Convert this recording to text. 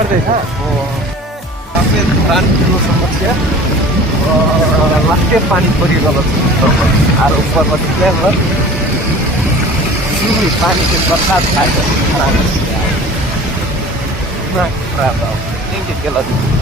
पर्दैछ सफेद धानको समस्या लास्टे पानी परिगलो और ऊपर बच्चे पानी के बरसात खाए खराब खराब